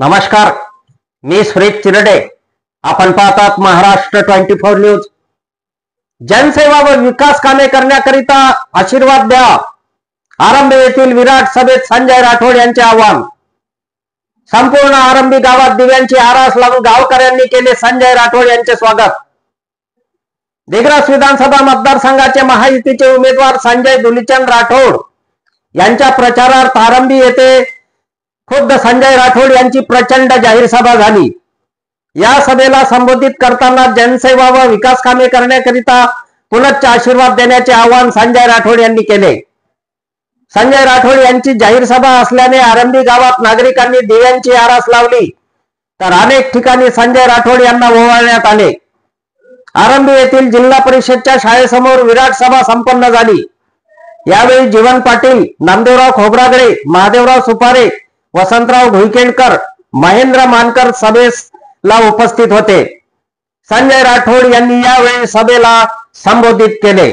नमस्कार, मी सुरेश चिरडे. आपण पाहतात महाराष्ट्र 24 न्यूज. जनसेवा व विकास कामे करण्याकरिता आशीर्वाद द्या. आरंभी येथील विराट सभेत संजय राठोड यांचे आवाहन. संपूर्ण आरंभी गावात दिव्यांची आरास लावून गावकऱ्यांनी केले संजय राठोड यांचे स्वागत. दिग्रस विधानसभा मतदारसंघाचे महायुतीचे उमेदवार संजय दुलीचंद राठोड यांच्या प्रचारार्थ आरंभी येथे खुद्द संजय राठोड यांची प्रचंड जाहीर सभा झाली. या सभेला संबोधित करताना जनसेवा व विकास कामे करण्याकरिता पुनश्च आशीर्वाद देण्याचे आवाहन संजय राठोड यांनी केले. संजय राठोड यांची जाहीर सभा असल्याने आरंभी गावात नागरिकांनी दिव्यांची आरास लावली, तर अनेक ठिकाणी संजय राठोड यांना ओवाळण्यात आले. आरंभी येथील जिल्हा परिषदच्या शाळेसमोर विराट सभा संपन्न झाली. यावेळी जीवन पाटील, नामदेवराव खोब्रागडे, महादेवराव सुपारे, वसंतराव घुईकेंडकर, महेंद्र मानकर सभेला उपस्थित होते. संजय राठोड यांनी यावेळी सभेला संबोधित केले.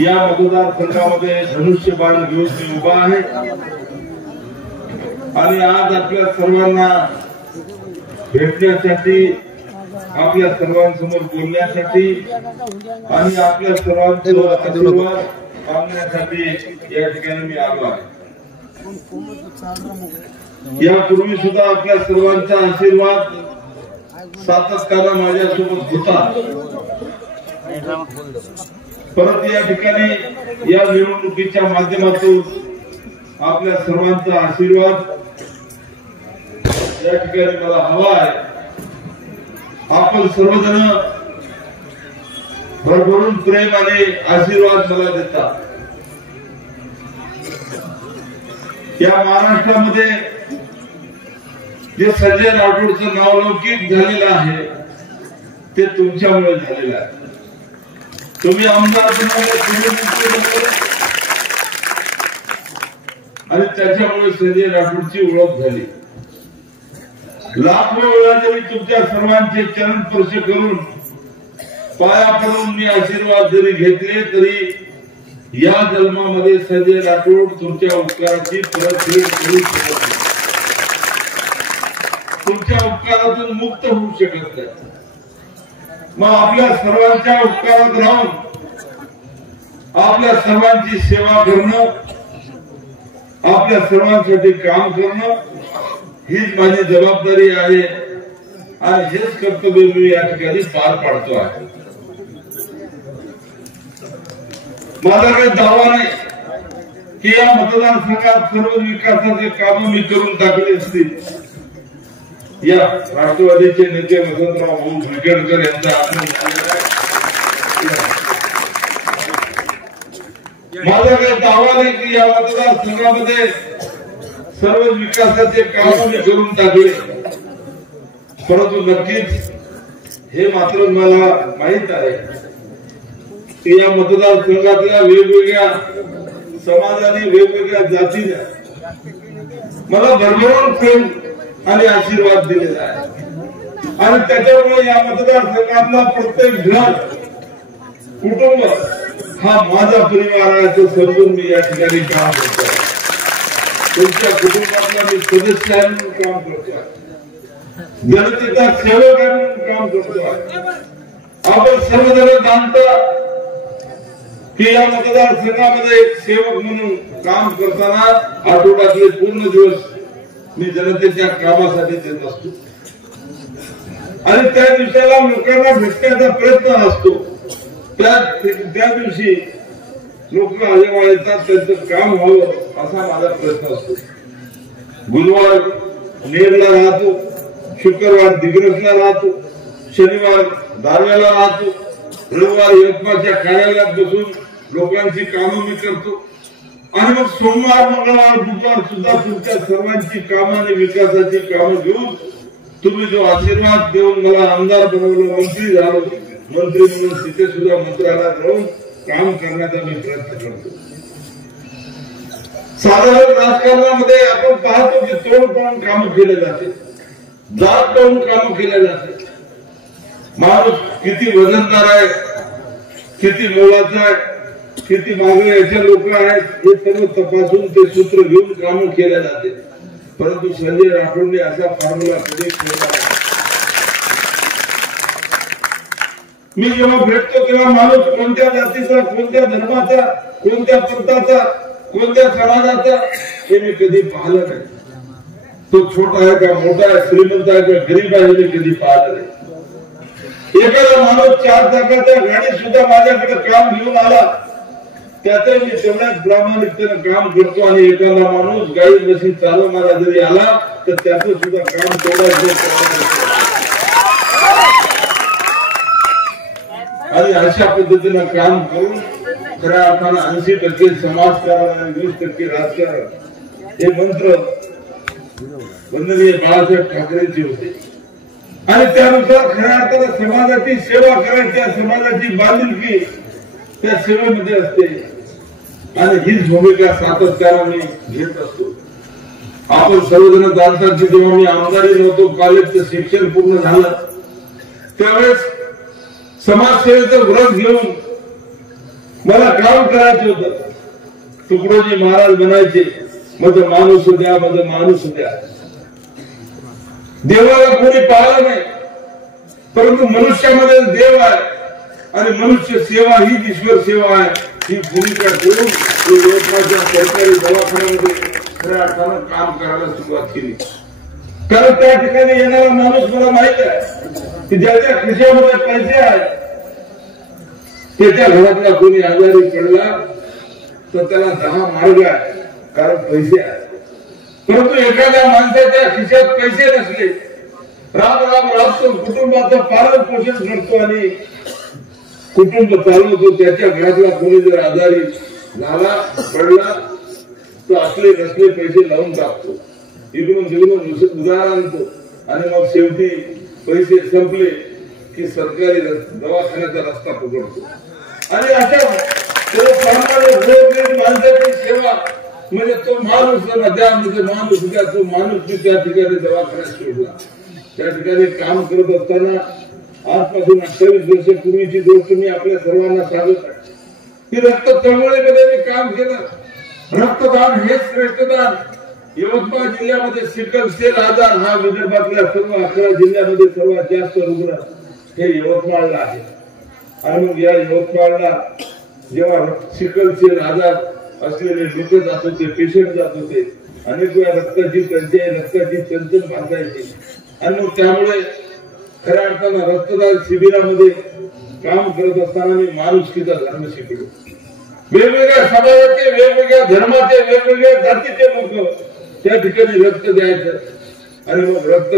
या मतदारसंघामध्ये धनुष्यबाण घेऊन मी उभा आहे आणि आज आपल्या सर्वांना भेटण्यासाठी, आपल्या सर्वांसमोर बोलण्यासाठी आणि आपल्या सर्वांचा आशीर्वाद मागण्यासाठी या ठिकाणी मी आलो आहे. यापूर्वी सुद्धा आपल्या सर्वांचा आशीर्वाद सातत्याने माझ्यासोबत होता. परत या ठिकाणी या निवडणुकीच्या माध्यमातून आपल्या सर्वांचा आशीर्वाद या ठिकाणी मला हवा आहे. आपण सर्वजण भरभरून प्रेम आणि आशीर्वाद मला देता. या महाराष्ट्रामध्ये जे संजय राठोडचं नावलौकिक झालेलं आहे ते तुमच्यामुळे झालेलं आहे. तुम्ही आमदार आणि त्याच्यामुळे संजय राठोडची ओळख झाली. लाखो वेळा जरी तुमच्या सर्वांचे चरण स्पर्श करून पाया पडून मी आशीर्वाद जरी घेतले तरी या जन्मामध्ये संजय राठोड तुमच्या उपकाराची परतफेड करू शकत नाही. तुमच्या उपकारातून मुक्त होऊ शकत नाही. मग आपल्या सर्वांच्या उपकारात राहून आपल्या सर्वांची सेवा करणं, आपल्या सर्वांसाठी काम करणं हीच माझी जबाबदारी आहे आणि हेच कर्तव्य मी या ठिकाणी पार पाडतो आहे. माझा काही दावा नाही की या मतदारसंघात सर्व विकासाचे काम मी करून टाकले असतील. या राष्ट्रवादीचे नेते वसंतराव घुईकेंडकर यांचा माझा काही दावा नाही की या मतदारसंघामध्ये सर्व विकासाचे काम मी करून टाकले. परंतु नक्कीच हे मात्र मला माहित आहे की या मतदारसंघातल्या वेगवेगळ्या समाजाने, वेगवेगळ्या जातीने मला भरभरून प्रेम आणि आशीर्वाद दिलेला आहे आणि त्याच्यामुळे या मतदारसंघातला प्रत्येक घर, कुटुंब हा माझा परिवार आहे असं समजून मी या ठिकाणी काम करतो. तुमच्या कुटुंबातला मी सदस्य आहे म्हणून काम करतो. जनतेचा सेवक आहे म्हणून काम करतो. आपण सर्वजण जाणता की या मतदारसंघामध्ये एक सेवक म्हणून काम करताना आठवड्यातले पूर्ण दिवस मी जनतेच्या कामासाठी देत असतो. आणि त्या दिवसाला लोकांना भेटण्याचा प्रयत्न असतो. त्या दिवशी लोक जेव्हा येतात त्यांचं काम व्हावं असा माझा प्रयत्न असतो. बुधवार नेरला राहतो, शुक्रवार दिग्रसला राहतो, शनिवार दारव्याला राहतो, रविवार यवतमाळच्या कार्यालयात बसून लोकांची कामं मी करतो. आणि मग सोमवार मंगळवार बुधवार सुद्धा तुमच्या सर्वांची कामं आणि विकासाची कामं घेऊन तुम्ही जो आशीर्वाद देऊन मला आमदार बनवलं, मंत्री झालो, मंत्री म्हणून तिथे सुद्धा मंत्रालयात राहून काम करण्याचा मी प्रयत्न करतो. साधारण राजकारणामध्ये आपण पाहतो की तोंड पाहून कामं केले जाते, जात पाहून कामं केले जाते. माणूस किती वजनदार आहे, किती मोलाचा आहे, किती मागणी याचे लोक आहेत हे सर्व तपासून ते सूत्र घेऊन कामं केले जाते. परंतु संजय राठोडने असा फॉर्म्युला कधी केला नाही. मी जेव्हा भेटतो तेव्हा माणूस कोणत्या जातीचा, कोणत्या धर्माचा, कोणत्या पंथाचा, कोणत्या समाजाचा हे मी कधी पाहिलं नाही. तो छोटा आहे का मोठा आहे, श्रीमंत आहे का गरीब आहे हे कधी पाहिलं नाही. एखादा माणूस 4 चाकाच्या गाडी सुद्धा माझ्याकडे काम घेऊन आला त्याचं मी तेवढ्याच प्रामाणिकतेनं काम करतो. आणि एखादा माणूस गाडी बशी चालवणारा जरी आला तर त्याचं सुद्धा काम तेवढ्याच. आणि अशा पद्धतीनं काम करून खऱ्या अर्थानं 80% समाजकारण आणि 20% राजकारण हे मंत्र वंदनीय बाळासाहेब ठाकरेंचे होते. आणि त्यानुसार खऱ्या अर्थानं समाजाची सेवा करायची, समाजाची बांधिलकी त्या सेवेमध्ये असते. आणि हीच भूमिका सातत्याने मी घेत असतो. आपण सर्वजण जाणतात की जेव्हा मी आमदारी नव्हतो, कॉलेजचं शिक्षण पूर्ण झालं त्यावेळेस समाजसेवेचं व्रत घेऊन मला काम करायचं होतं. तुकडोजी महाराज म्हणायचे, माझं माणूस द्या, माझं माणूस द्या. देवाला कोणी पाहिलं नाही, परंतु मनुष्यामध्ये देव आहे आणि मनुष्य सेवा ही ईश्वर सेवा आहे. ही भूमिका करून यवतमाळच्या सरकारी दवाखान्यामध्ये खऱ्या अर्थानं काम करायला सुरुवात केली. कारण त्या ठिकाणी येणारा माणूस मला माहित आहे की ज्याच्या खिशामध्ये पैसे आहेत त्याच्या घरातला कोणी आजारी पडला तर त्याला 10 मार्ग आहे, कारण पैसे आहेत. परंतु एखाद्या माणसाच्या खिशात पैसे नसले, राब कुटुंबाचं पालन पोषण करतो आणि कुटुंब चालवतो, त्याच्या घरातला कोणी जर आजारी झाला पडला तर असले नसले पैसे लावून टाकतो, इकडून तिकडून उधार आणतो आणि मग शेवटी पैसे संपले की सरकारी दवाखान्याचा रस्ता पकडतो. आणि अशा माणसाची सेवा म्हणजे तो माणूस द्या, म्हणजे माणूस द्या, तो माणूस त्या ठिकाणी दवाखान्यात सोडला. त्या ठिकाणी काम करत असताना आजपासून 28 वर्षापूर्वीची गोष्ट मी आपल्या सर्वांना सांगत आहे की रक्त चळवळीमध्ये मी काम केलं. रक्तदान हेच श्रेष्ठदान. यवतमाळ जिल्ह्यामध्ये सिकल सेल आजार हा विदर्भातल्या सर्व 11 जिल्ह्यामध्ये सर्वात जास्त रुग्ण हे यवतमाळला आहे. आणि मग या यवतमाळला जेव्हा सिकल सेल आजार असलेले लोक जात होते, पेशंट जात होते, अनेक वेळा रक्ताची टंचाई, रक्ताची चंचल भासायची. आणि मग त्यामुळे खऱ्या अर्थानं रक्तदान शिबिरामध्ये काम करत असताना मी माणुसकीचा धर्म शिकलो. वेगवेगळ्या समाजाचे, वेगवेगळ्या धर्माचे, वेगवेगळ्या जातीचे लोक त्या ठिकाणी रक्त द्यायचं आणि मग रक्त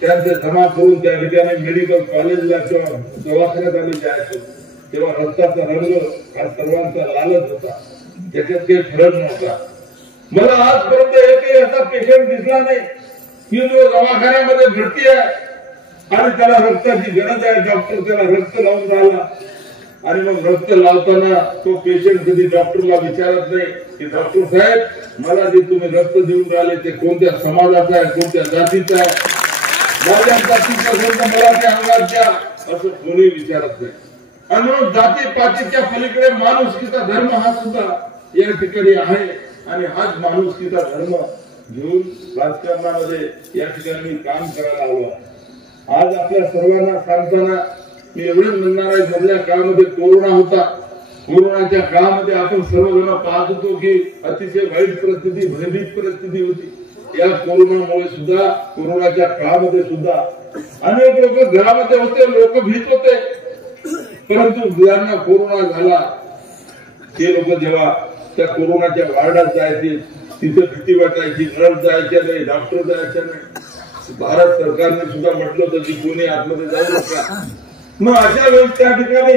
त्यांचे जमा करून त्या ठिकाणी मेडिकल कॉलेजला किंवा दवाखान्यात आम्ही जायचो. तेव्हा रक्ताचा रंग हा सर्वांचा लालच होता, त्याच्यात काही फरक नव्हता. मला आजपर्यंत एकही असा पेशंट दिसला नाही की जो दवाखान्यामध्ये भरती आहे आणि त्याला रक्ताची गरज आहे, डॉक्टर त्याला रक्त लावून राहिला आणि मग रक्त लावताना तो पेशंट कधी डॉक्टरला विचारत नाही की डॉक्टर साहेब मला जे तुम्ही रक्त देऊन राहिले ते कोणत्या समाजाचा आहे, कोणत्या जातीचा आहे, माझ्या जातीचा मला त्या अंगाच्या असं कोणी विचारत नाही. आणि म्हणून जाती पातीच्या पलीकडे माणुसकीचा धर्म हा सुद्धा या ठिकाणी आहे आणि हाच माणुसकीचा धर्म घेऊन राजकारणामध्ये या ठिकाणी मी काम करायला आलो. आज आपल्या सर्वांना सांगताना मी एवढंच म्हणणार आहे, मधल्या काळामध्ये कोरोना होता. कोरोनाच्या काळामध्ये आपण सर्वजण पाहत होतो की अतिशय वाईट परिस्थिती, भयभीत परिस्थिती होती. या कोरोनामुळे सुद्धा, कोरोनाच्या काळामध्ये सुद्धा अनेक लोक घरामध्ये होते, लोक भीत होते, परंतु ज्यांना कोरोना झाला ते लोक जेव्हा त्या कोरोनाच्या वार्डात जायचे, तिथे भीती वाटायची, नर्स जायच्या नाही, डॉक्टर जायच्या नाही. भारत सरकारने सुद्धा म्हटलं होतं की कोणी आतमध्ये जाऊ नका. मग अशा वेळेस त्या ठिकाणी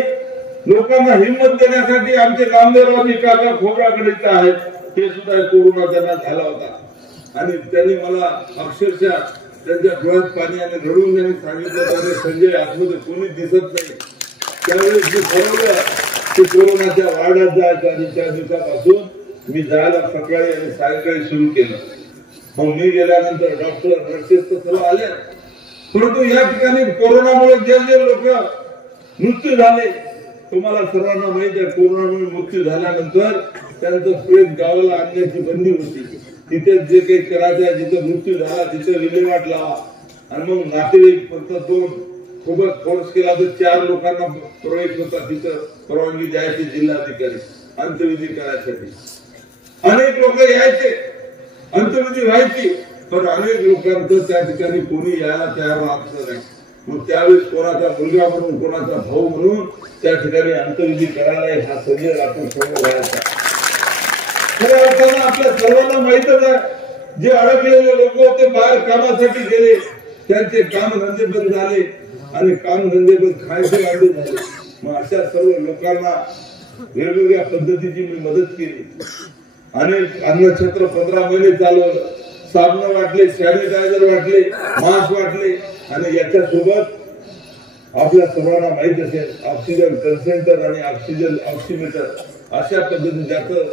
लोकांना हिंमत देण्यासाठी आमचे नामदेवरावजी काका खोबराकडे आहेत, ते सुद्धा कोरोना त्यांना झाला होता. आणि त्यांनी मला अक्षरशः त्यांच्या डोळ्यात पाणी आणि रडून त्यांनी सांगितलं, संजय आतमध्ये कोणी दिसत नाही. त्यावेळेस मी ठरवलं की कोरोनाच्या वार्डात जायचं आणि त्या दिवसापासून मी जायला सकाळी आणि सायंकाळी सुरू केलं. मग मी गेल्यानंतर डॉक्टर नर्सेस तर सर्व आले, परंतु या ठिकाणी कोरोनामुळे जे जे लोक मृत्यू झाले, तुम्हाला सर्वांना माहिती आहे, कोरोनामुळे मृत्यू झाल्यानंतर त्यांचं प्रेत गावाला आणण्याची बंदी होती. तिथे जे काही करायचं आहे, जिथे मृत्यू झाला तिथे विल्हेवाट लावा. आणि मग नातेवाईक फक्त दोन खूपच फोर्स केला तर 4 लोकांना प्रवेश होता, तिथं परवानगी द्यायची जिल्हाधिकारी अंत्यविधी करायसाठी. अनेक लोक यायचे, अंत्यविधी व्हायची, पण अनेक लोकांचं त्या ठिकाणी कोणी यायला तयार राहत नाही. मग त्यावेळेस कोणाचा मुलगा म्हणून, कोणाचा भाऊ म्हणून त्या ठिकाणी अंत्यविधी करायला हा संजय राठोड समोर राहायचा. खऱ्या अर्थानं आपल्या सर्वांना माहितच आहे, जे अडकलेले लोक होते बाहेर कामासाठी गेले, त्यांचे काम धंदे बंद झाले आणि काम धंदे बंद, खायचे वांदे झाले. मग अशा सर्व लोकांना वेगवेगळ्या पद्धतीची मी मदत केली. अनेक अन्नछत्र 15 महिने चालवलं, साबण वाटले, सॅनिटायझर वाटले, मास्क वाटले. आणि याच्यासोबत आपल्या सर्वांना माहित असेल ऑक्सिजन कन्सेंटर आणि ऑक्सिजन ऑक्सिमीटर, अशा पद्धतीने ज्याचं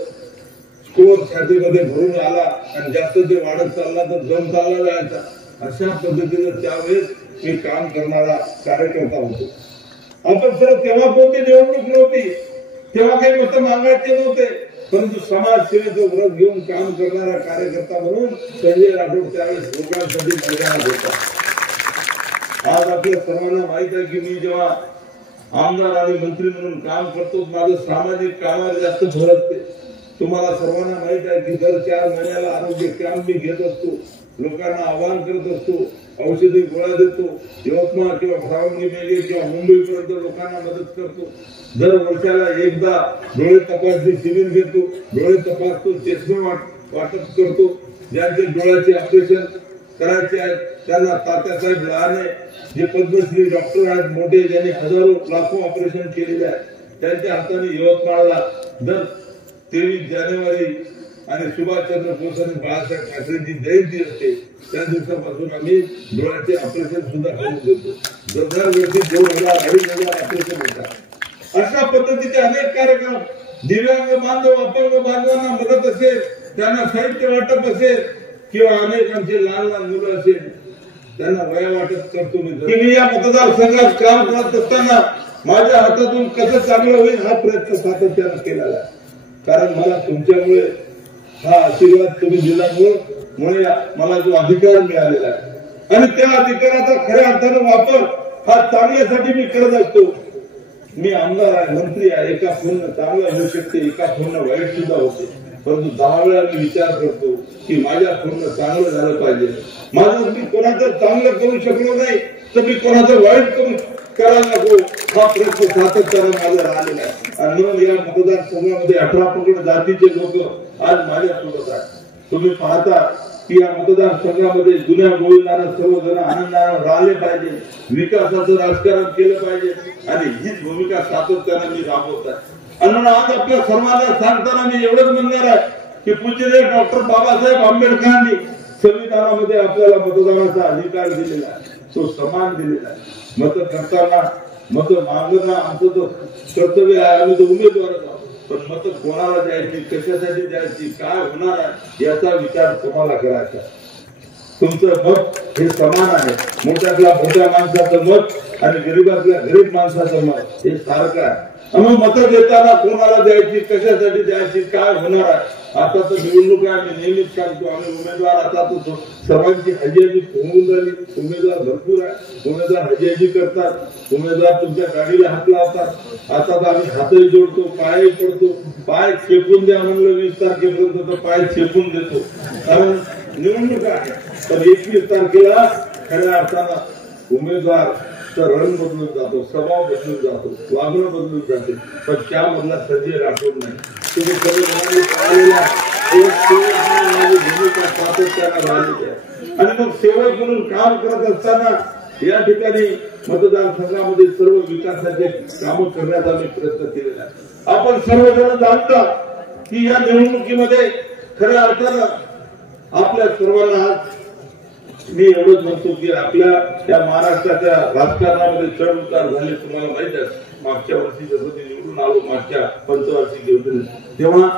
स्कोर छातीमध्ये भरून आला आणि जास्त ते वाढत चालला तर दम चालला जायचा. अशा पद्धतीने त्यावेळेस मी काम करणारा कार्यकर्ता होतो. आपण सर तेव्हा कोणती निवडणूक नव्हती, तेव्हा काही मतं मागायचे नव्हते, परंतु समाजसेवेचं व्रत घेऊन काम करणारा कार्यकर्ता म्हणून संजय राठोड त्यावेळेस लोकांसाठी मैदानात होता. आज आपल्या सर्वांना माहित आहे की मी जेव्हा आमदार आणि मंत्री म्हणून काम करतो, माझं सामाजिक कामावर जास्त भर असते. तुम्हाला सर्वांना माहित आहे की दर 4 महिन्याला आरोग्य कॅम्प मी घेत असतो, लोकांना आवाहन करत असतो, औषधी गोळ्या देतो, यवतमाळ किंवा भावंगी मेघे किंवा मुंबईपर्यंत लोकांना मदत करतो. दर वर्षाला एकदा डोळे तपासणी शिबिर घेतो, डोळे तपासतो, चष्मे वाटप करतो. ज्यांचे डोळ्याचे ऑपरेशन करायचे आहेत त्यांना तात्यासाहेब लहाने, जे पद्मश्री डॉक्टर आहेत मोठे, ज्यांनी हजारो लाखो ऑपरेशन केलेले आहेत, त्यांच्या हाताने यवतमाळला दर 23 जानेवारी आणि सुभाषचंद्र बोस आणि बाळासाहेब ठाकरेंची जयंती असते, त्या दिवसापासून आम्ही डोळ्याचे ऑपरेशन सुद्धा करून देतो. दरवर्षी 2000-2500 ऑपरेशन होतात. अशा पद्धतीचे अनेक कार्यक्रम, दिव्यांग बांधव, अपंग बांधवांना मदत असेल, त्यांना साहित्य वाटप असेल किंवा अनेक आमचे लहान लहान मुलं असेल त्यांना वया वाटप करतो. मी या मतदारसंघात काम करत असताना माझ्या हातातून कसं चांगलं होईल हा प्रयत्न सातत्यानं केलेला आहे. कारण मला तुमच्यामुळे हा आशीर्वाद तुम्ही दिल्यामुळे मला जो अधिकार मिळालेला आहे आणि त्या अधिकाराचा खऱ्या अर्थानं वापर हा चांगल्यासाठी मी करत असतो. मी आमदार आहे, मंत्री आहे, एका फोन चांगलं होऊ शकते, एका फोन वाईट सुद्धा होते, परंतु 10 वेळा मी विचार करतो की माझ्या फोन चांगलं झालं पाहिजे. माझं मी कोणाचं चांगलं करू शकलो नाही तर मी कोणाचं वाईट करायला नको, हा प्रयत्न सातत्यानं माझा राहिलेला आहे. आणि म्हणून या मतदारसंघामध्ये 18 पगड जातीचे लोक आज माझ्यासोबत आहेत. तुम्ही पाहता की या मतदारसंघामध्ये जुन्या गोविंदांना सर्वजण आनंदानं राहिले पाहिजे, विकासाचं राजकारण केलं पाहिजे आणि हीच भूमिका सातत्यानं मी राबवत आहे. आणि आज आपल्या सर्वांना सांगताना मी एवढंच म्हणणार आहे की पूज्य डॉक्टर बाबासाहेब आंबेडकरांनी संविधानामध्ये आपल्याला मतदानाचा अधिकार दिलेला आहे, तो समान दिलेला आहे. मत करताना, मत मागणं आमचं तो कर्तव्य आहे, आम्ही तो उमेदवार आहोत, पण मत कोणाला द्यायची, कशासाठी द्यायची, काय होणार आहे याचा विचार तुम्हाला करायचा. तुमचं मत हे समान आहे. मोठ्यातल्या मोठ्या माणसाचं मत आणि गरीबातल्या गरीब माणसाचं मत हे सारखं आहे. मग मत देताना कोणाला द्यायची, कशासाठी द्यायची, काय होणार आहे. आता तर निवडणूक आहे, आम्ही नेहमीच सांगतो आम्ही उमेदवार, आता तो सर्वांची हजेरी होऊन झाली, उमेदवार भरपूर आहे, उमेदवार हजेरी करतात, उमेदवार तुमच्या गाडीला हात लावतात. आता तर आम्ही हातही जोडतो, पायही पडतो, पाय चेपून द्या म्हणलं 20 तारखेपर्यंत तर पाय चेपून देतो. कारण निवडणूक आहे, पण 21 तारखेला खऱ्या अर्थानं उमेदवारचा रंग बदलून जातो, स्वभाव बदलून जातो, वागणं बदलून जाते, पण त्यामधला संजय राठोड नाही. तुम्ही सगळे पाहिलेला भूमिका सातत्यानं राहिलेली आहे. आणि मग सेवक म्हणून काम करत असताना या ठिकाणी मतदारसंघामध्ये सर्व विकासाचे कामं करण्याचा आम्ही प्रयत्न केलेला आहे. आपण सर्वजण जाणता की या निवडणुकीमध्ये खऱ्या अर्थानं आपल्या सर्वांना आज मी एवढंच म्हणतो की आपल्या त्या महाराष्ट्राच्या राजकारणामध्ये चढ उतार झाले. तुम्हाला माहित आहे, मागच्या वर्षी जसं ते निवडून आलो, मागच्या पंचवार्षिक योजनेत, तेव्हा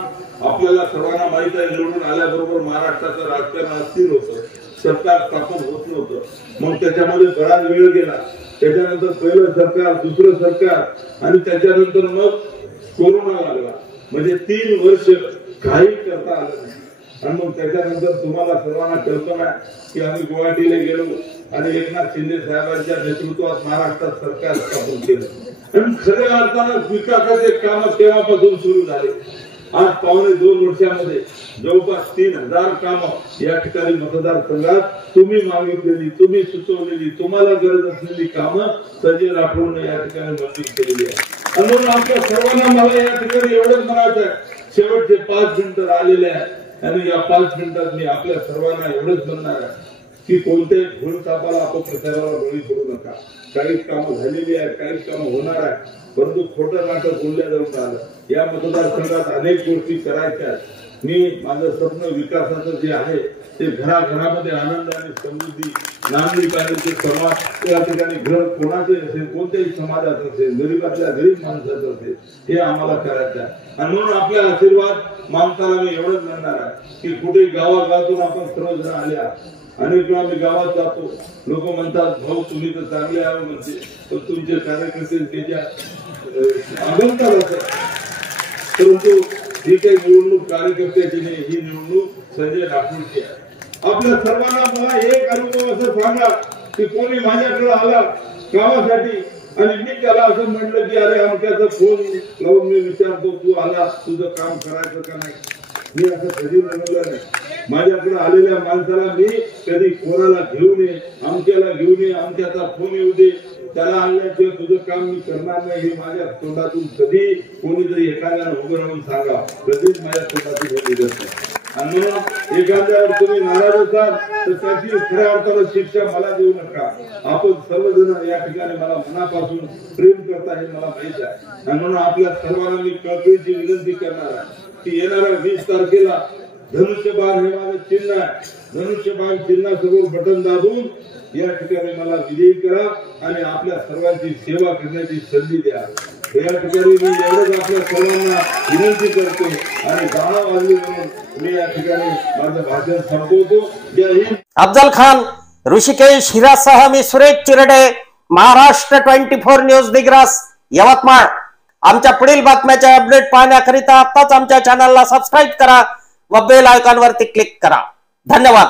आपल्याला सर्वांना माहित आहे निवडून आल्याबरोबर महाराष्ट्राचं राजकारण अस्थिर होतं, सरकार स्थापन होत नव्हतं. मग त्याच्यामध्ये बराच वेळ गेला. त्याच्यानंतर पहिलं सरकार, दुसरं सरकार आणि त्याच्यानंतर मग कोरोना लागला. म्हणजे 3 वर्ष काही करता आलं नाही. आणि मग त्याच्यानंतर तुम्हाला सर्वांना कल्पना की आम्ही गुवाहाटीला गेलो आणि एकनाथ शिंदे साहेबांच्या नेतृत्वात महाराष्ट्रात सरकार स्थापन केलं. आणि खऱ्या अर्थानं विकासाचे काम तेव्हापासून सुरू झाले. आज 2.5 वर्षामध्ये जवळपास 3000 कामं या ठिकाणी मतदारसंघात तुम्ही मागितलेली, तुम्ही सुचवलेली, तुम्हाला गरज असलेली कामं संजय राठोडने या ठिकाणी मंजूर केलेली आहे. आणि म्हणून आपल्या सर्वांना मला या ठिकाणी एवढंच म्हणायचं आहे, शेवटचे 5 मिनिटं आलेले आहेत आणि या 5 मिनिटात मी आपल्या सर्वांना एवढंच म्हणणार आहे की कोणत्याही भूलथापाला अपप्रचाराला बळी पडू नका. काहीच कामं झालेली आहेत, काहीच कामं होणार आहे, परंतु खोटं नाटक बोलल्या जाऊन आलं. या मतदारसंघात अनेक गोष्टी करायच्या आहेत. मी माझं स्वप्न विकासाचं जे आहे ते घराघरामध्ये आनंद आणि समृद्धी, नांदणी पाहिजे समाज या ठिकाणी घर कोणाचे असेल, कोणत्याही समाजात असेल, गरीबातल्या गरीब माणसाचं असेल, हे आम्हाला करायचं आहे. आणि म्हणून आपल्या आशीर्वाद मागताना मी एवढंच म्हणणार आहे की कुठे गावागावातून आपण सर्वजण आले आहात. अनेक वेळा मी गावात जातो, लोक म्हणतात भाऊ तुम्ही तर चांगले आहे म्हणते, पण तुमचे कार्यकर्ते त्याच्या आगमतात असतात. परंतु ही काही निवडणूक कार्यकर्त्याची नाही, ही निवडणूक संजय राठोडची आहे. आपल्या सर्वांना मला एक अनुभव असं सांगा की कोणी माझ्याकडे आला कामासाठी आणि मी त्याला असं म्हटलं की अरे आमच्याचा फोन लावून मी विचारतो तू आला, तुझं काम करायचं का नाही. मी असं कधी म्हणलं नाही. माझ्याकडे आलेल्या माणसाला मी कधी कोणाला घेऊन ये, आमच्याला घेऊन ये, आमच्याचा फोन येऊ दे, त्याला आणल्याशिवाय तुझं काम मी करणार नाही हे माझ्या तोंडातून कधी कोणीतरी एखाद्यानं उभं राहून सांगा, कधीच माझ्या तोंडातून हे निघत नाही. आणि म्हणून एखाद्यावर तुम्ही नाराज असाल तर त्याची खऱ्या अर्थानं शिक्षा मला देऊ नका. आपण सर्वजण या ठिकाणी मला मनापासून प्रेम करता हे मला माहित आहे. आणि म्हणून आपल्या सर्वांना मी कळकळीची विनंती करणार आहे की येणाऱ्या 20 तारखेला धनुष्यबाण हे माझं चिन्ह आहे. धनुष्यबाण चिन्हासमोर बटन दाबून या ठिकाणी मला विजयी करा आणि आपल्या सर्वांची सेवा करण्याची संधी द्या. या ठिकाणी मी एवढंच आपल्या सर्वांना विनंती करतो आणि गाणं वाजले म्हणून मी या ठिकाणी माझं भाषण संपवतो. जय हिंद. अफजल खान, ऋषिकेश हिरासह मी सुरेश चिरडे, महाराष्ट्र 24 न्यूज दिग्रस, यवतमाळ. आमच्या पुढील बातम्याचे अपडेट पाहण्याकरिता आताच आमच्या चॅनलला सबस्क्राईब करा व बेल आयकॉनवरती क्लिक करा. धन्यवाद.